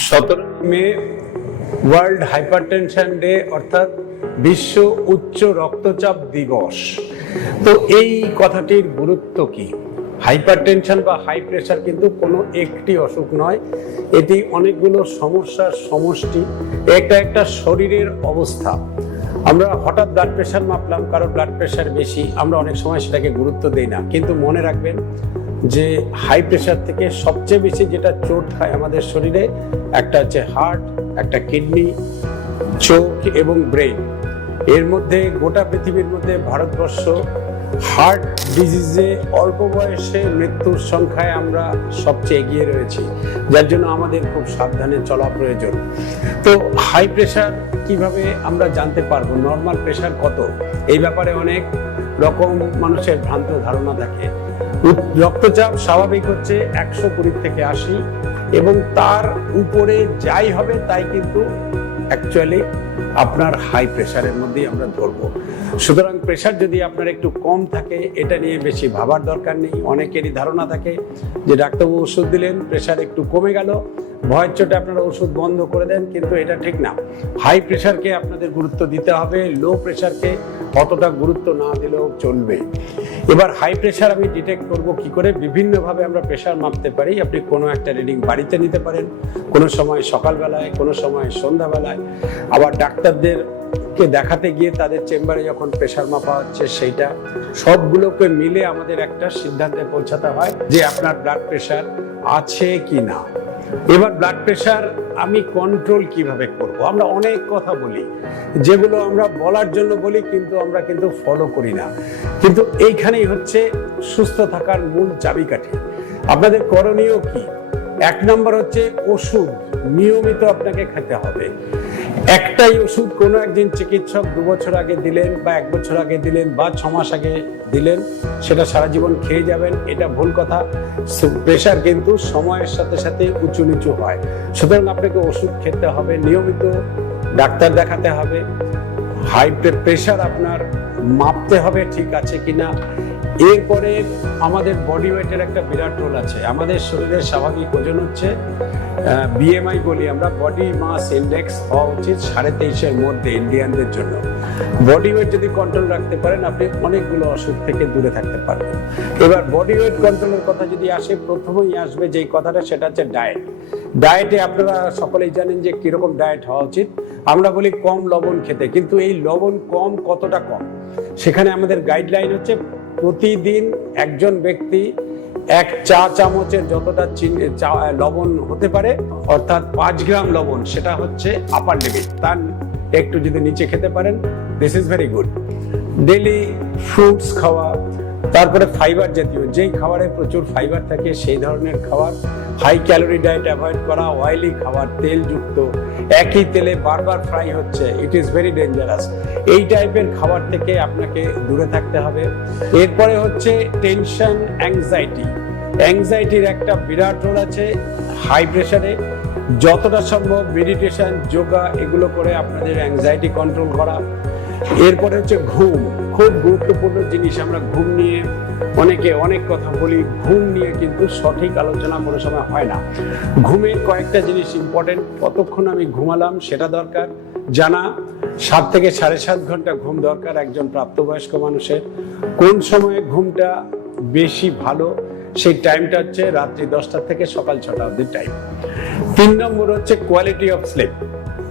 17 মে world hypertension day অর্থাৎ বিশ্ব উচ্চ রক্তচাপ দিবস। তো এই কথাটির গুরুত্ব কি? হাইপারটেনশন বা হাই প্রেশার কিন্তু কোনো একটি অসুখ নয়, এটি অনেকগুলো সমস্যার সমষ্টি। এটা একটা শরীরের অবস্থা। আমরা হঠাৎ ব্লাড প্রেশার মাপলাম, কারো ব্লাড প্রেশার বেশি, আমরা অনেক সময় সেটাকে গুরুত্ব দিই না। কিন্তু মনে রাখবেন যে হাই প্রেশার থেকে সবচেয়ে বেশি যেটা চোট খায় আমাদের শরীরে, একটা হচ্ছে হার্ট, একটা কিডনি, চোখ এবং ব্রেন। এর মধ্যে গোটা পৃথিবীর মধ্যে ভারতবর্ষ হার্ট ডিজিজে অল্প বয়সে মৃত্যুর সংখ্যায় আমরা সবচেয়ে এগিয়ে রয়েছি, যার জন্য আমাদের খুব সাবধানে চলা প্রয়োজন। তো হাই প্রেশার কিভাবে আমরা জানতে পারবো, নর্মাল প্রেশার কত, এই ব্যাপারে অনেক রকম মানুষের ভ্রান্ত ধারণা থাকে। রক্তচাপ স্বাভাবিক হচ্ছে 120 থেকে 80, এবং তার উপরে যাই হবে তাই কিন্তু অ্যাকচুয়ালি আপনার হাই প্রেশারের মধ্যেই আমরা ধরবো। সুতরাং প্রেশার যদি আপনার একটু কম থাকে, এটা নিয়ে বেশি ভাবার দরকার নেই। অনেকেরই ধারণা থাকে যে ডাক্তারবাবু ওষুধ দিলেন, প্রেশার একটু কমে গেল, ভয়ের চোটে আপনারা ওষুধ বন্ধ করে দেন, কিন্তু এটা ঠিক না। হাই প্রেশারকে আপনাদের গুরুত্ব দিতে হবে, লো প্রেশারকে অতটা গুরুত্ব না দিলেও চলবে। এবার হাই প্রেশার আমি ডিটেক্ট করব কি করে? বিভিন্নভাবে আমরা প্রেশার মাপতে পারি। আপনি কোনো একটা রিডিং বাড়িতে নিতে পারেন, কোনো সময় সকালবেলায়, কোনো সময় সন্ধ্যাবেলায়, আবার ডাক্তারদেরকে দেখাতে গিয়ে তাদের চেম্বারে যখন প্রেশার মাপা হচ্ছে, সেইটা সবগুলোকে মিলে আমাদের একটা সিদ্ধান্তে পৌঁছাতে হয় যে আপনার ব্লাড প্রেশার আছে কি না। এবার ব্লাড প্রেশার আমি কন্ট্রোল কিভাবে করব? আমরা অনেক কথা বলি, যেগুলো আমরা বলার জন্য বলি, কিন্তু আমরা কিন্তু ফলো করি না। কিন্তু এইখানেই হচ্ছে সুস্থ থাকার মূল চাবিকাঠি। আপনাদের করণীয় কি? 1 নম্বর হচ্ছে ওষুধ নিয়মিত আপনাকে খেতে হবে। একটাই ওষুধ কোনো একদিন চিকিৎসক 2 বছর আগে দিলেন, বা 1 বছর আগে দিলেন, বা 6 মাস আগে দিলেন, সেটা সারা জীবন খেয়ে যাবেন, এটা ভুল কথা। প্রেশার কিন্তু সময়ের সাথে সাথে উঁচু নিচু হয়। সুতরাং আপনাকে ওষুধ খেতে হবে, নিয়মিত ডাক্তার দেখাতে হবে, হাই প্রেশার আপনার মাপতে হবে ঠিক আছে কিনা। এরপরে আমাদের বডি ওয়েটের একটা বিরাট রোল আছে। আমাদের শরীরের স্বাভাবিক ওজন হচ্ছে বিএমআই বলি আমরা, বডি মাস ইন্ডেক্স হওয়া উচিত 23.5-এর মধ্যে ইন্ডিয়ানদের জন্য। বডি ওয়েট যদি কন্ট্রোল রাখতে পারেন, আপনি অনেকগুলো অসুখ থেকে দূরে থাকতে পারবেন। এবার বডি ওয়েট কন্ট্রোলের কথা যদি আসে, প্রথমেই আসবে যেই কথাটা, সেটা হচ্ছে ডায়েট। ডায়েটে আপনারা সকলেই জানেন যে কিরকম ডায়েট হওয়া উচিত। আমরা বলি কম লবণ খেতে, কিন্তু এই লবণ কম কতটা কম, সেখানে আমাদের গাইডলাইন হচ্ছে প্রতিদিন একজন ব্যক্তি 1 চা চামচের যতটা লবণ হতে পারে, অর্থাৎ 5 গ্রাম লবণ, সেটা হচ্ছে আপার লিমিট। তার একটু যদি নিচে খেতে পারেন, this is very good. Daily fruits খাওয়া, তারপরে ফাইবার জাতীয় যেই খাবারে প্রচুর ফাইবার থাকে সেই ধরনের খাবার, হাই ক্যালোরি ডায়েট অ্যাভয়েড করা, অয়েলি খাবার, তেলযুক্ত, একই তেলে বারবার ফ্রাই হচ্ছে, ইট ইজ ভেরি ডেঞ্জারাস। এই টাইপের খাবার থেকে আপনাকে দূরে থাকতে হবে। এরপরে হচ্ছে টেনশন, অ্যাংজাইটির একটা বিরাট রোল আছে হাই প্রেশারে। যতটা সম্ভব মেডিটেশন, যোগা, এগুলো করে আপনাদের অ্যাংজাইটি কন্ট্রোল করা। এরপরে হচ্ছে ঘুম, খুব গুরুত্বপূর্ণ জিনিস। আমরা ঘুম নিয়ে অনেকে অনেক কথা বলি, ঘুম নিয়ে কিন্তু সঠিক আলোচনা কোনো সময় হয় না। ঘুমের কয়েকটা জিনিস ইম্পর্টেন্ট। কতক্ষণ আমি ঘুমালাম সেটা দরকার জানা। 7 থেকে 7.5 ঘন্টা ঘুম দরকার একজন প্রাপ্তবয়স্ক মানুষের। কোন সময়ে ঘুমটা বেশি ভালো, সেই টাইমটা হচ্ছে রাত্রি 10টা থেকে সকাল 6টা অবধি টাইম। 3 নম্বর হচ্ছে কোয়ালিটি অফ স্লিপ।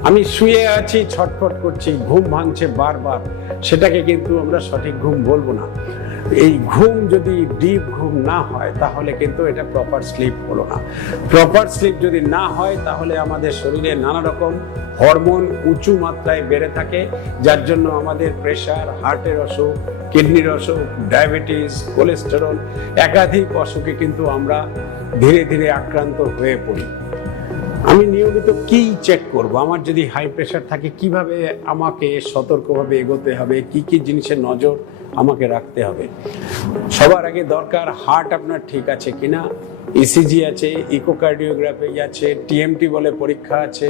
আমি শুয়ে আছি, ছটফট করছি, ঘুম ভাঙছে বারবার, সেটাকে কিন্তু আমরা সঠিক ঘুম বলবো না। এই ঘুম যদি ডিপ ঘুম না হয়, তাহলে কিন্তু এটা প্রপার স্লিপ হলো না। প্রপার স্লিপ যদি না হয়, তাহলে আমাদের শরীরে নানা রকম হরমোন উঁচু মাত্রায় বেড়ে থাকে, যার জন্য আমাদের প্রেশার, হার্টের অসুখ, কিডনির অসুখ, ডায়াবেটিস, কোলেস্টেরল, একাধিক অসুখে কিন্তু আমরা ধীরে ধীরে আক্রান্ত হয়ে পড়ি। আমি নিয়মিত কি চেক করব? আমার যদি হাই প্রেশার থাকে, কিভাবে আমাকে সতর্কভাবে এগোতে হবে, কি কি জিনিসের নজর আমাকে রাখতে হবে? সবার আগে দরকার হার্ট আপনার ঠিক আছে কিনা, ইসিজি আছে, ইকোকার্ডিওগ্রাফি আছে, টিএমটি বলে পরীক্ষা আছে।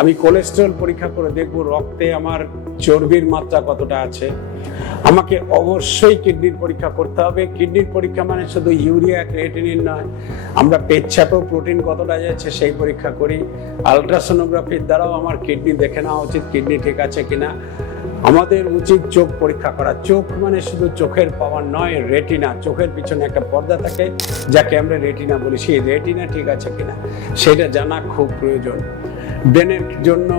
আমি কোলেস্টেরল পরীক্ষা করে দেখব রক্তে আমার চর্বির মাত্রা কতটা আছে। আমাকে অবশ্যই কিডনির পরীক্ষা করতে হবে। কিডনির পরীক্ষা মানে শুধু ইউরিয়া ক্রিয়েটিনিন নয়, আমরা পেচ্ছাপেও প্রোটিন কতটা যাচ্ছে সেই পরীক্ষা করি। আলট্রাসোনোগ্রাফির দ্বারাও আমার কিডনি দেখে নেওয়া উচিত, কিডনি ঠিক আছে কিনা। আমাদের উচিত চোখ পরীক্ষা করা। চোখ মানে শুধু চোখের পাওয়ার নয়, রেটিনা, চোখের পিছনে একটা পর্দা থাকে যাকে আমরা রেটিনা বলি, সেই রেটিনা ঠিক আছে কিনা সেটা জানা খুব প্রয়োজন। ব্রেনের জন্য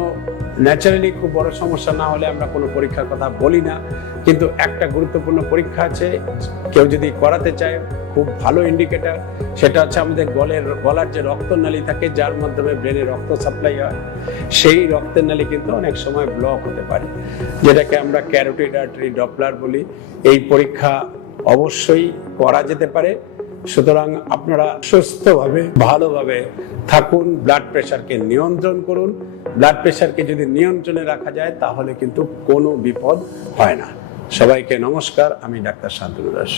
ন্যাচারালি খুব বড় সমস্যা না হলে আমরা কোনো পরীক্ষার কথা বলি না, কিন্তু একটা গুরুত্বপূর্ণ পরীক্ষা আছে, কেউ যদি করাতে চায় খুব ভালো ইন্ডিকেটর, সেটা হচ্ছে আমাদের গলার যে রক্তনালী থাকে যার মাধ্যমে ব্রেনে রক্ত সাপ্লাই হয়, সেই রক্তের নালী কিন্তু অনেক সময় ব্লক হতে পারে, যেটাকে আমরা ক্যারোটিড আর্টারি ডপলার বলি। এই পরীক্ষা অবশ্যই করা যেতে পারে। সুতরাং আপনারা সুস্থভাবে ভালোভাবে থাকুন, ব্লাড প্রেশারকে নিয়ন্ত্রণ করুন। ব্লাড প্রেশারকে যদি নিয়ন্ত্রণে রাখা যায় তাহলে কিন্তু কোনো বিপদ হয় না। সবাইকে নমস্কার, আমি ডাক্তার শান্তনু দাস।